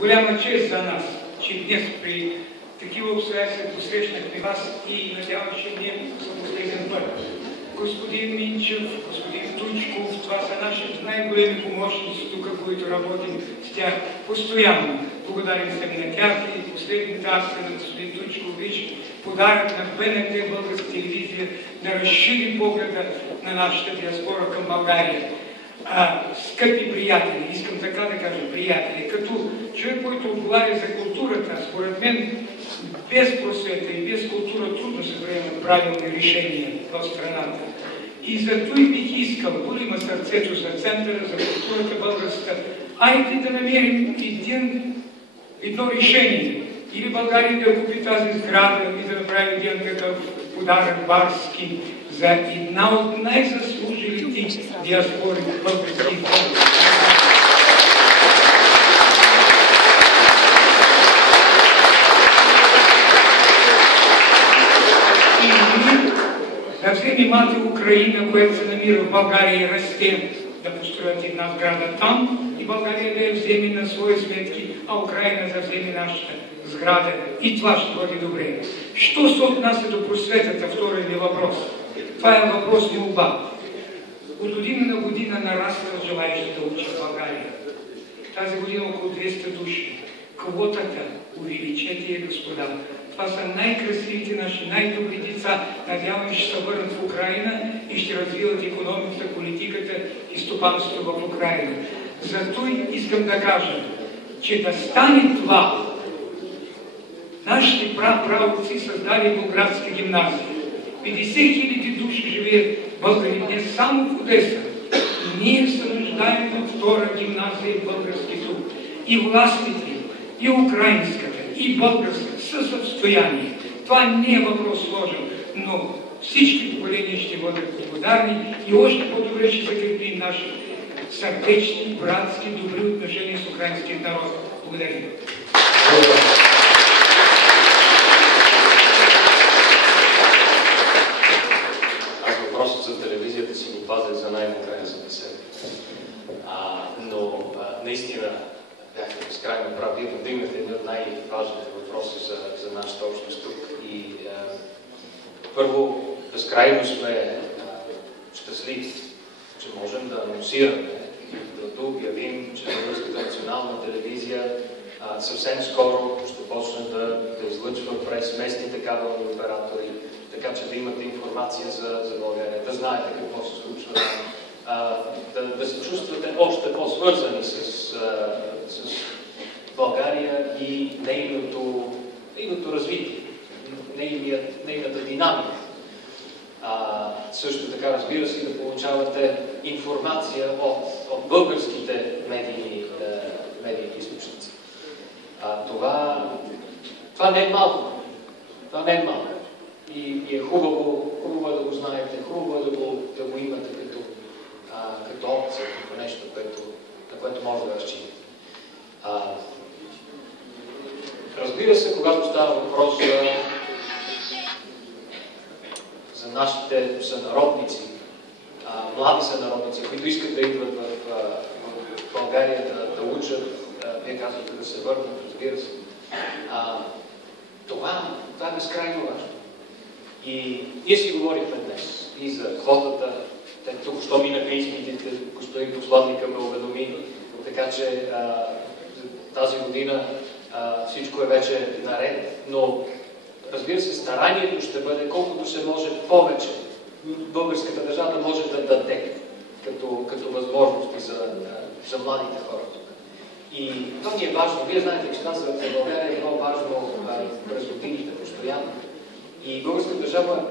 Голяма чест за нас, че днес при такива обстоятелства посрещнахме вас и надявам, че не за последен път. Господин Минчев, господин Тучков, това са нашите най-големи помощници тук, които работим с тях постоянно. Благодарим се на тях и последната акция на господин Тучков беше подарък на БНТ, Българска телевизия, да разшири погледа на нашата диаспора към България. Скъпи приятели, искам така да кажа, приятели, като човек, който отговаря за културата, според мен, без просвета и без култура трудно се приемат правилни решения в страната. И зато и бих искал, боли ма сърцето за Центъра за културата българска, айде да намерим едно решение. Или България да купи тази сграда и да направи един такъв подарък барски за една от най-заслужилите диаспори български. Да вземе мати Украина, която се намира в България и расте, да построят една сграда там и България да я вземе на свои сметки, а Украина да вземе нашата сграда. И това ще бъде добре. Що се отнася до просветата, втория ви въпрос? Това е въпрос молба. От година на година нараства желаещи да учат в България. Тази година около 200 души. Квотата увеличете, господа. Това са най-красивите наши, най-добри деца. Надявам, че ще се върнат в Украина и ще развиват икономиката, политиката и стопанството в Украина. Зато искам да кажа, че да стане това, нашите праправци създали Болградска гимназия. 50 000 души живеят българи днес само в Одеса. И ние се нуждаем от втора гимназия в българското. И властите, и украинската, и българската са в състояние. Това не е въпрос сложен, но всички поколения ще бъдат благодарни и още по-добре ще закрепим наши сърдечни, братски, добри отношения с украинския народ. Благодаря. Въпросът за телевизията си го пазят за най-накрая за беседа. Но наистина бяхте безкрайно прави. Вие повдигнахте един от най-важните въпроси за нашата общност тук. И първо, безкрайно сме щастливи, че можем да анонсираме и да обявим, че Българската национална телевизия съвсем скоро ще почне да излъчва през местните кабелни оператори, така че да имате информация за България, да знаете какво се случва, да се чувствате още по-свързани с България и нейното развитие, нейната динамика. Също така, разбира се, да получавате информация от българските медийни източници. Това не е малко. Това не е малко. И е хубаво е да го знаете, хубаво е да го имате като опция, като нещо, на което може да разчитате. Разбира се, когато става въпрос за нашите сънародници, млади сънародници, които искат да идват в България да учат, вие казвате да се върнат, разбира се. Това е безкрайно важно. И ние си говорихме днес и за квотата, тук що минаха изпитите, господин посланника ме уведоми, така че тази година всичко е вече наред, но разбира се, старанието ще бъде колкото се може повече. Българската държава да може да даде като възможности за младите хора тук. И това ни е важно. Вие знаете, че това за България е много важно през годините постоянно. И българската държава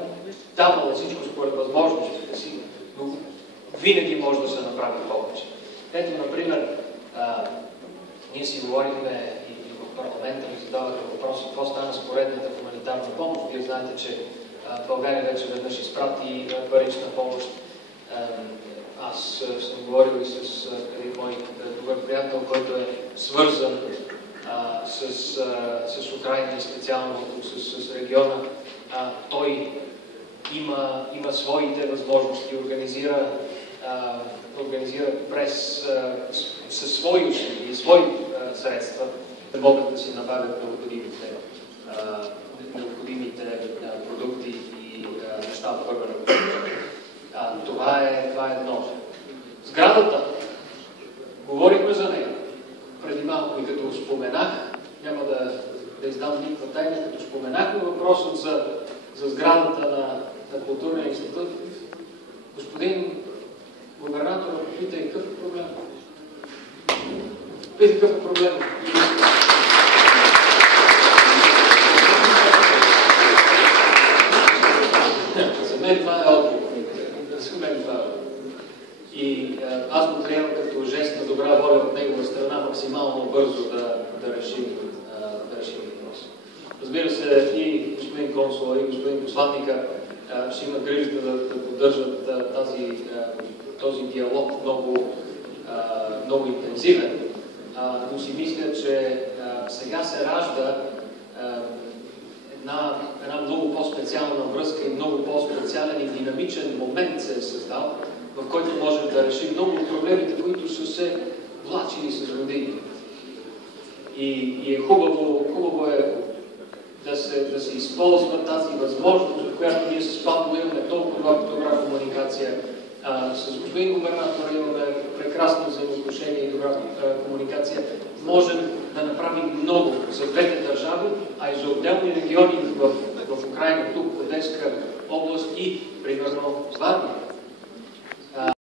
давала всичко според възможностите си, но винаги може да се направи повече. Ето, например, ние си говорихме и в парламента ми задаваха въпроси, какво стана с поредната хуманитарна помощ. Вие знаете, че България вече веднъж изпрати парична помощ. Аз съм говорил и с един мой добър приятел, който е свързан с Украйна и специално с региона. Той има своите възможности, организира със свои услуги и свои средства да могат да си набавят необходимите продукти и неща от първа ръка. Това е едно. Сградата, говорихме за нея преди малко и като споменах, няма да издам никаква тайна, като споменахме въпросът за сградата на Културния институт, господин губернатора попита и какъв е проблем. Какъв е проблем? За мен това е отговор. И аз го приемам като жест на добра воля от негова страна максимално бързо да решим въпрос. Разбира се, и господин консул, и господин посланника ще имат грижата да поддържат този диалог много интензивен, но си мисля, че сега се ражда една много по-специална връзка и много по-специален и динамичен момент се е създал, в който можем да решим много от проблемите, които са се влачили с години. И е хубаво е да се използва тази възможност, от която ние с Павло имаме толкова добра комуникация. С господин губернатора имаме прекрасно взаимоотношение и добра комуникация. Можем да направим много за двете държави, а и за отделни региони в Украйна, тук, в Одеска област и, примерно, Варна.